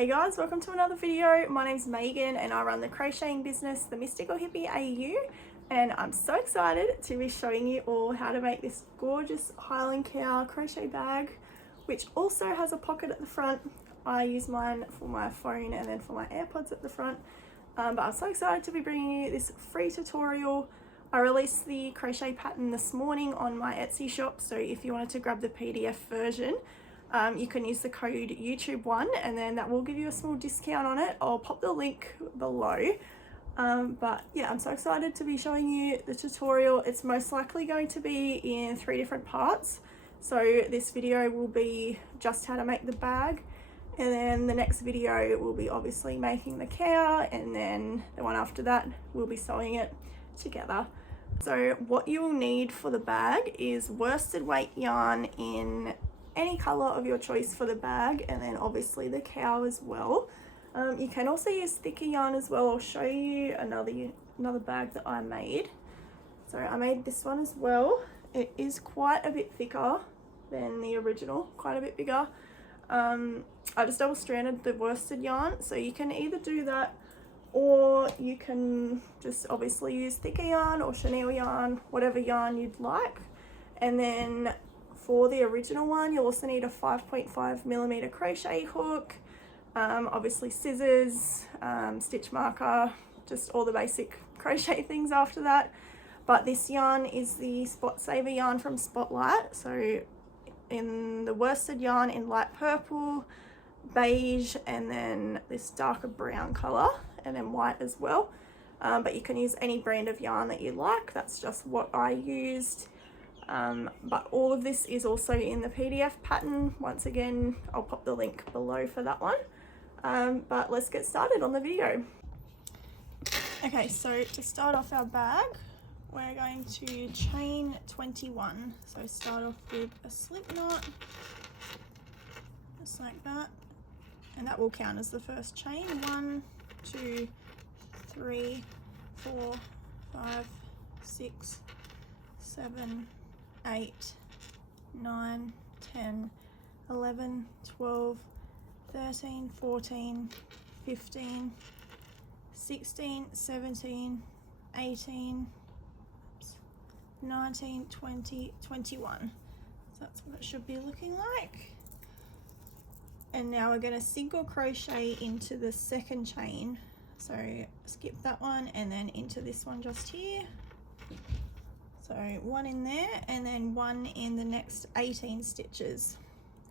Hey guys, welcome to another video. My name's Megan and I run the crocheting business, The Mystical Hippie AU, and I'm so excited to be showing you all how to make this gorgeous Highland cow crochet bag, which also has a pocket at the front. I use mine for my phone and then for my AirPods at the front, but I'm so excited to be bringing you this free tutorial. I released the crochet pattern this morning on my Etsy shop, so if you wanted to grab the PDF version, you can use the code YouTube1 and then that will give you a small discount on it. I'll pop the link below. But yeah, I'm so excited to be showing you the tutorial. It's most likely going to be in 3 different parts. So this video will be just how to make the bag, and then the next video will be obviously making the cow, and then the one after that we'll be sewing it together. So what you will need for the bag is worsted weight yarn in any color of your choice for the bag, and then obviously the cow as well. You can also use thicker yarn as well. I'll show you another bag that I made. So I made this one as well. It is quite a bit thicker than the original, quite a bit bigger. I just double stranded the worsted yarn, so you can either do that or you can just obviously use thicker yarn or chenille yarn, whatever yarn you'd like. And then for the original one, you'll also need a 5.5mm crochet hook, obviously scissors, stitch marker, just all the basic crochet things after that. But this yarn is the Spot Saver yarn from Spotlight. So in the worsted yarn in light purple, beige, and then this darker brown color, and then white as well. But you can use any brand of yarn that you like. That's just what I used. But all of this is also in the PDF pattern. Once again, I'll pop the link below for that one. But let's get started on the video. Okay, so to start off our bag, we're going to chain 21. So start off with a slip knot, just like that. And that will count as the first chain. 1, 2, 3, 4, 5, 6, 7, 8, 9, 10, 11, 12, 13, 14, 15, 16, 17, 18, 19, 20, 21. So that's what it should be looking like. And now we're going to single crochet into the second chain. So skip that one and then into this one just here. So 1 in there and then 1 in the next 18 stitches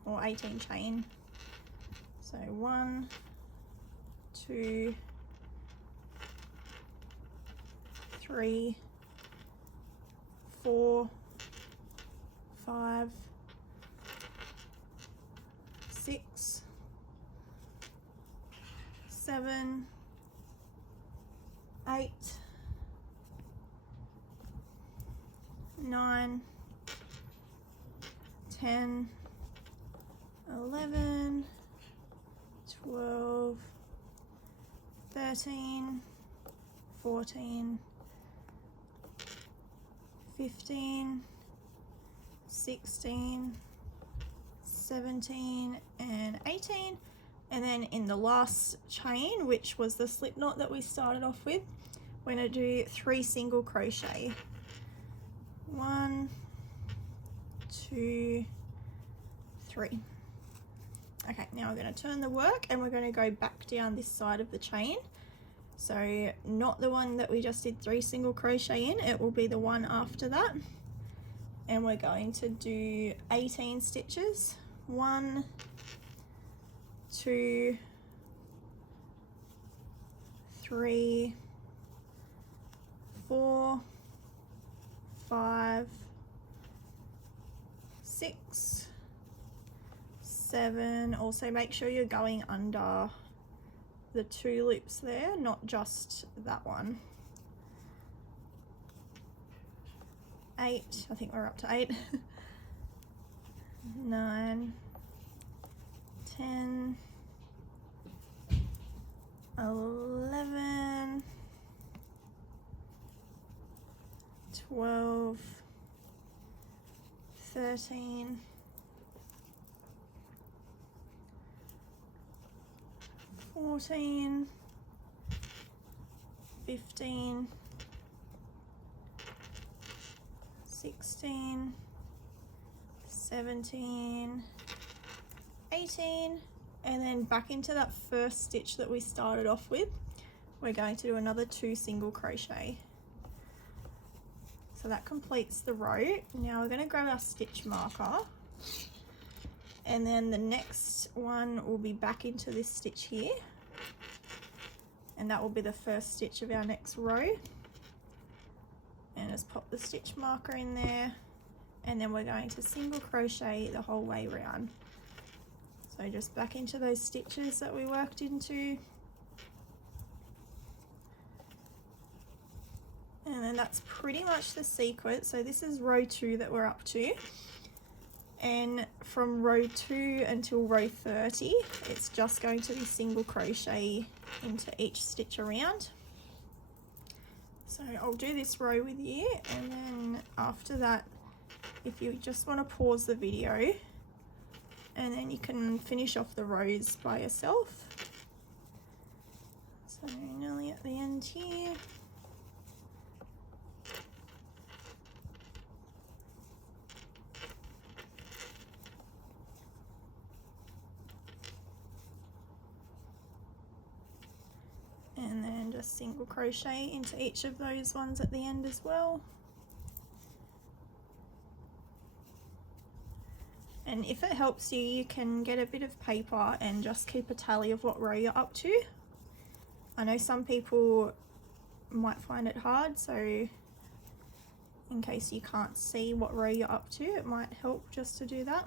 or 18 chain. So 1, 2, 3, 4, 5, 6, 7, 8, 9, 10, 11, 12, 13, 14, 15, 16, 17, and 18. And then in the last chain, which was the slip knot that we started off with, we're going to do 3 single crochet. 1, 2, 3. Okay, now we're going to turn the work and we're going to go back down this side of the chain. So not the one that we just did 3 single crochet in, it will be the one after that. And we're going to do 18 stitches. 1, 2, 3, 4, 5, 6, 7. Also make sure you're going under the 2 loops there, not just that one. 8, I think we're up to 8. 9, 10, 11, 12, 13, 14, 15, 16, 17, 18, and then back into that first stitch that we started off with, we're going to do another 2 single crochet. So that completes the row. Now we're going to grab our stitch marker, and then the next one will be back into this stitch here, and that will be the first stitch of our next row. And just pop the stitch marker in there, and then we're going to single crochet the whole way around. So just back into those stitches that we worked into, and then that's pretty much the sequence. So this is row 2 that we're up to, and from row 2 until row 30 it's just going to be single crochet into each stitch around. So I'll do this row with you, and then after that, if you just want to pause the video, and then you can finish off the rows by yourself. So nearly at the end here. And then just single crochet into each of those ones at the end as well. And if it helps you, you can get a bit of paper and just keep a tally of what row you're up to. I know some people might find it hard, so in case you can't see what row you're up to, it might help just to do that.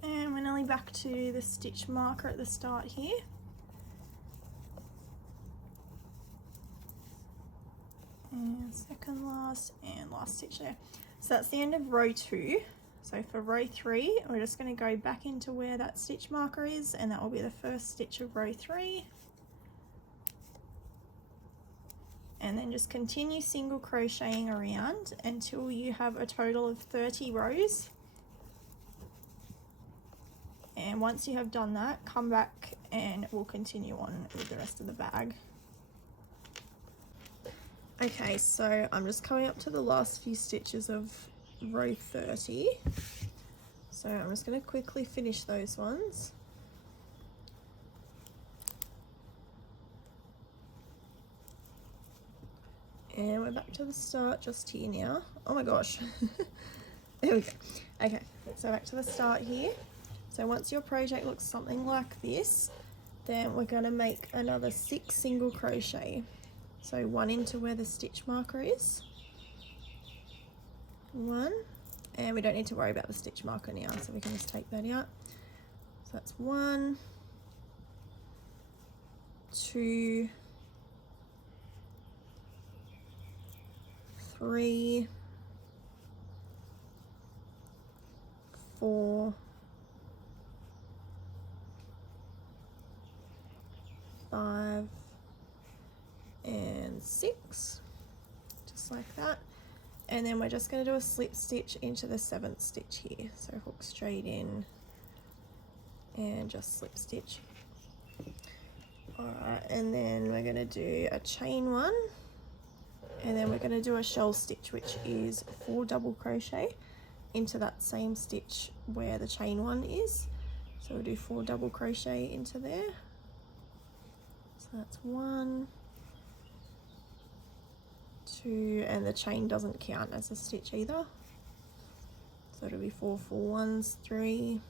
And we're nearly back to the stitch marker at the start here. And second last and last stitch there. So that's the end of row 2. So for row 3, we're just going to go back into where that stitch marker is, and that will be the first stitch of row 3. And then just continue single crocheting around until you have a total of 30 rows. And once you have done that, come back and we'll continue on with the rest of the bag. Okay, so I'm just coming up to the last few stitches of row 30. So I'm just going to quickly finish those ones. And we're back to the start just here now. Oh my gosh. There we go. Okay, so back to the start here. So once your project looks something like this, then we're going to make another 6 single crochet. So 1 into where the stitch marker is. 1, and we don't need to worry about the stitch marker now, so we can just take that out. So that's 1, 2, 3, 4, 5, and 6, just like that. And then we're just going to do a slip stitch into the 7th stitch here. So hook straight in and just slip stitch. Alright, and then we're going to do a chain 1, and then we're going to do a shell stitch, which is 4 double crochet into that same stitch where the chain 1 is. So we'll do 4 double crochet into there. So that's 1, 2, and the chain doesn't count as a stitch either. So it'll be 4 full ones, 3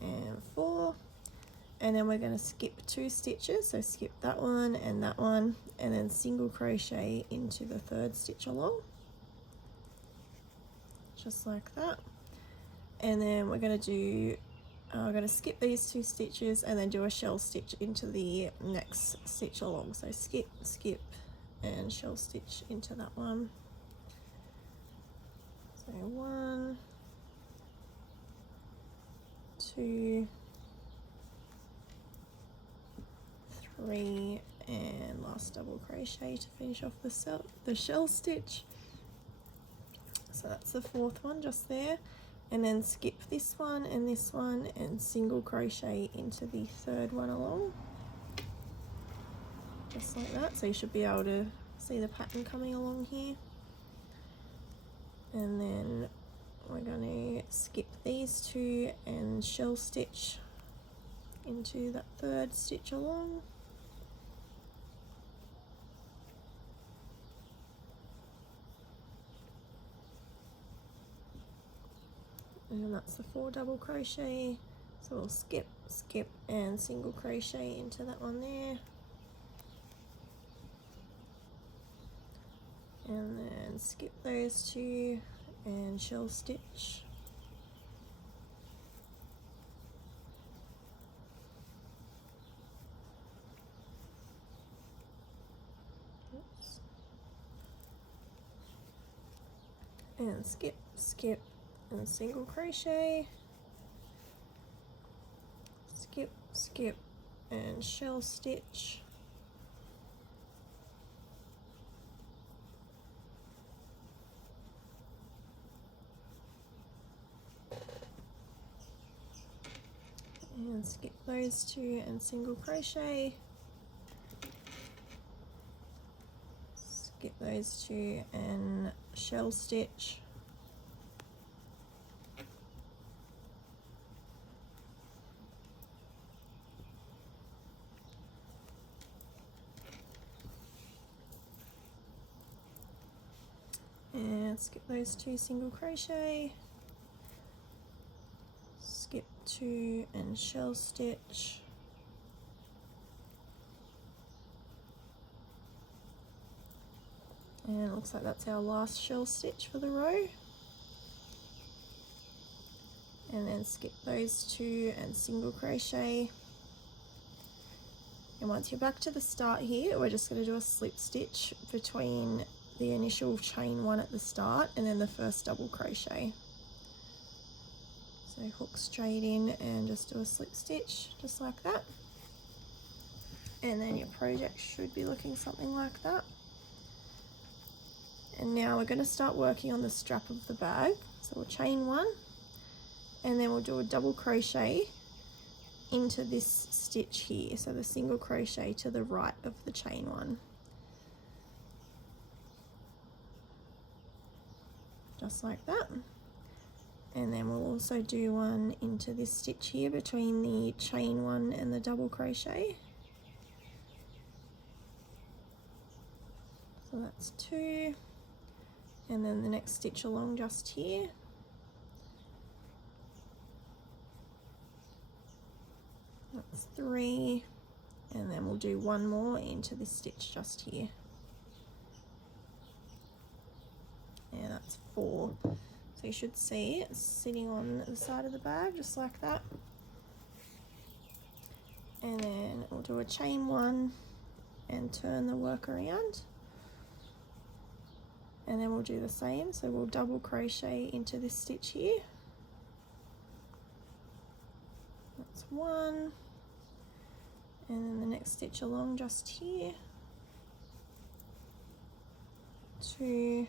and 4. And then we're going to skip 2 stitches, so skip that one, and then single crochet into the 3rd stitch along, just like that. And then we're going to skip these 2 stitches and then do a shell stitch into the next stitch along. So skip, skip, and shell stitch into that one. So 1, 2, 3, and last double crochet to finish off the shell stitch. So that's the 4th one just there, and then skip this one and single crochet into the 3rd one along, just like that. So you should be able to see the pattern coming along here. And then we're going to skip these 2 and shell stitch into that 3rd stitch along. And that's the 4 double crochet, so we'll skip, skip and single crochet into that one there, and then skip those 2 and shell stitch. Oops. And skip, skip and single crochet, skip, skip and shell stitch, and skip those 2 and single crochet, skip those 2 and shell stitch, and skip those 2 single crochet, skip 2 and shell stitch, and it looks like that's our last shell stitch for the row. And then skip those 2 and single crochet, and once you're back to the start here, we're just going to do a slip stitch between the initial chain 1 at the start and then the first double crochet. So hook straight in and just do a slip stitch just like that, and then your project should be looking something like that. And now we're going to start working on the strap of the bag. So we'll chain 1 and then we'll do a double crochet into this stitch here, so the single crochet to the right of the chain 1, just like that. And then we'll also do one into this stitch here between the chain 1 and the double crochet. So that's 2, and then the next stitch along just here. That's 3, and then we'll do one more into this stitch just here. And that's 4. So you should see it sitting on the side of the bag just like that. And then we'll do a chain 1 and turn the work around. And then we'll do the same, so we'll double crochet into this stitch here. That's 1, and then the next stitch along just here, 2,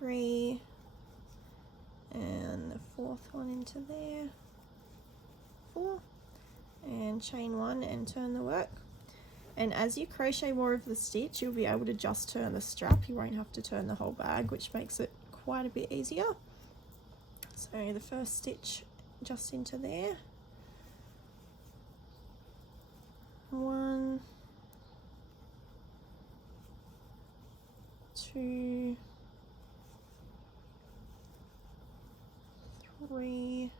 3, and the 4th one into there, 4, and chain 1 and turn the work. And as you crochet more of the stitch, you'll be able to just turn the strap. You won't have to turn the whole bag, which makes it quite a bit easier. So the first stitch just into there, 1, 2, 3,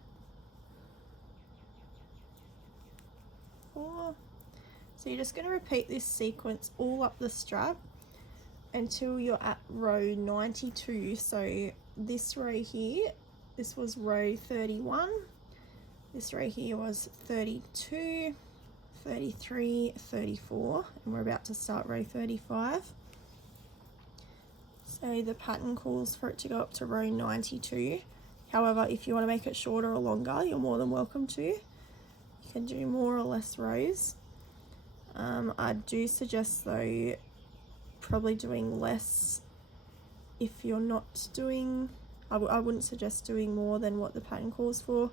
4. So you're just going to repeat this sequence all up the strap until you're at row 92. So this row here, this was row 31, this row here was 32, 33, 34, and we're about to start row 35. So the pattern calls for it to go up to row 92 However, if you want to make it shorter or longer, you're more than welcome to. You can do more or less rows. I do suggest though probably doing less if you're not doing, I wouldn't suggest doing more than what the pattern calls for,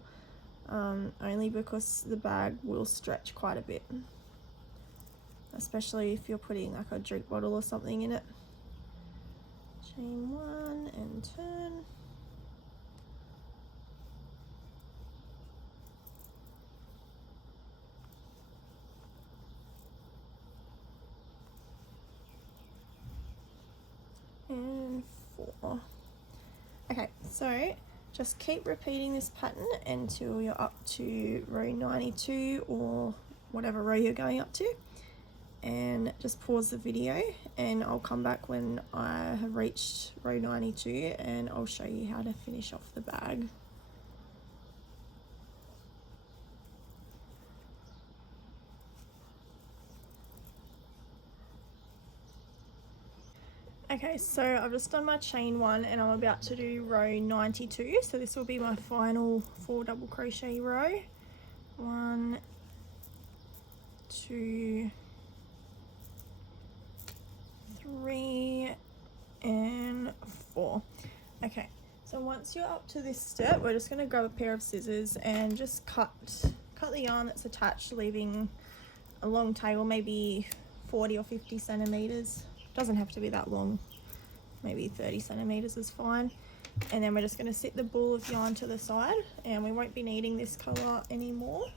only because the bag will stretch quite a bit, especially if you're putting like a drink bottle or something in it. Chain 1 and turn. And 4. Okay, so just keep repeating this pattern until you're up to row 92 or whatever row you're going up to, and just pause the video and I'll come back when I have reached row 92 and I'll show you how to finish off the bag. Okay, so I've just done my chain 1 and I'm about to do row 92, so this will be my final 4 double crochet row. 1, 2, 3 and 4. Okay, so once you're up to this step, we're just going to grab a pair of scissors and just cut the yarn that's attached, leaving a long tail, maybe 40 or 50 centimeters. Doesn't have to be that long, maybe 30 centimeters is fine. And then we're just going to sit the ball of yarn to the side, and we won't be needing this color anymore.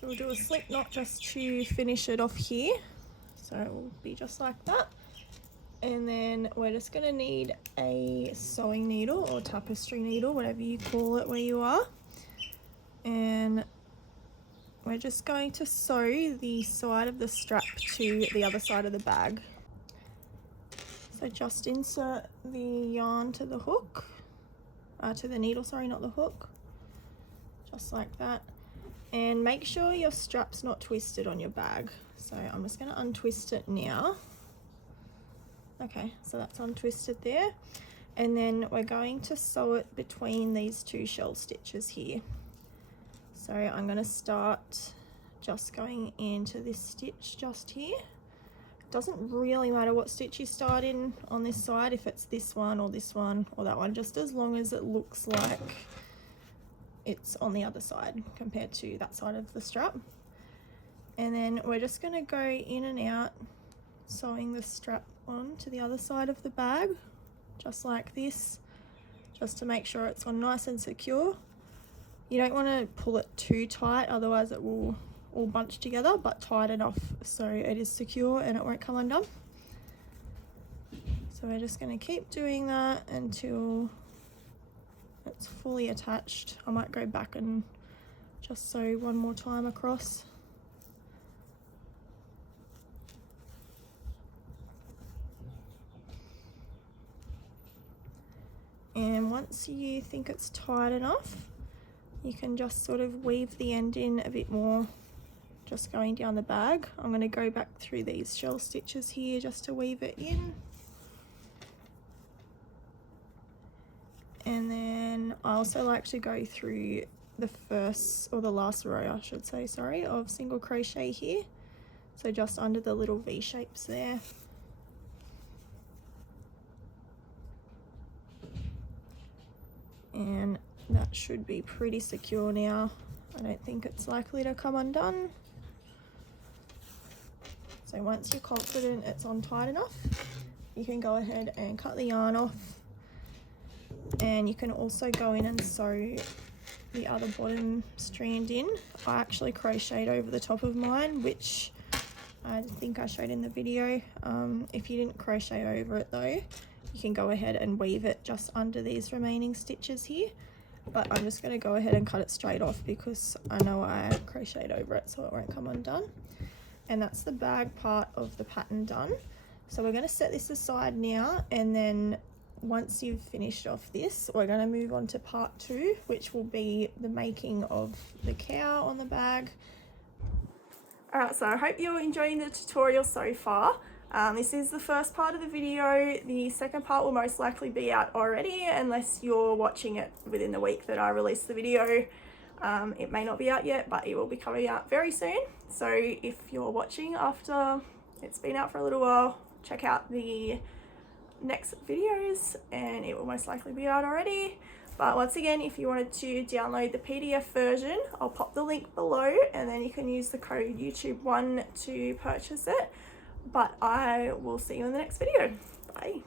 So we'll do a slip knot just to finish it off here. So it will be just like that. And then we're just going to need a sewing needle or tapestry needle, whatever you call it where you are. And we're just going to sew the side of the strap to the other side of the bag. So just insert the yarn to the hook, to the needle, sorry, not the hook. Just like that. And make sure your strap's not twisted on your bag. So I'm just going to untwist it now. Okay, so that's untwisted there. And then we're going to sew it between these 2 shell stitches here. So I'm going to start just going into this stitch just here. Doesn't really matter what stitch you start in on this side, if it's this one or that one, just as long as it looks like it's on the other side compared to that side of the strap. And then we're just going to go in and out, sewing the strap on to the other side of the bag, just like this, just to make sure it's on nice and secure. You don't want to pull it too tight, otherwise it will all bunch together, but tight enough so it is secure and it won't come undone. So we're just going to keep doing that until it's fully attached. I might go back and just sew one more time across. And once you think it's tight enough, you can just sort of weave the end in a bit more, just going down the bag. I'm going to go back through these shell stitches here just to weave it in. And then I also like to go through the first, or the last row I should say, sorry, of single crochet here. So just under the little V shapes there. And that should be pretty secure now. I don't think it's likely to come undone. So once you're confident it's on tight enough, you can go ahead and cut the yarn off. And you can also go in and sew the other bottom strand in. I actually crocheted over the top of mine, which I think I showed in the video. If you didn't crochet over it though, you can go ahead and weave it just under these remaining stitches here. But I'm just going to go ahead and cut it straight off because I know I crocheted over it, so it won't come undone. And that's the bag part of the pattern done. So we're going to set this aside now, and then once you've finished off this, we're going to move on to part 2, which will be the making of the cow on the bag. Alright, so I hope you're enjoying the tutorial so far. This is the first part of the video. The second part will most likely be out already unless you're watching it within the week that I release the video. It may not be out yet, but it will be coming out very soon. So if you're watching after it's been out for a little while, check out the next videos and it will most likely be out already. But once again, if you wanted to download the PDF version, I'll pop the link below and then you can use the code YouTube1 to purchase it. But I will see you in the next video. Bye.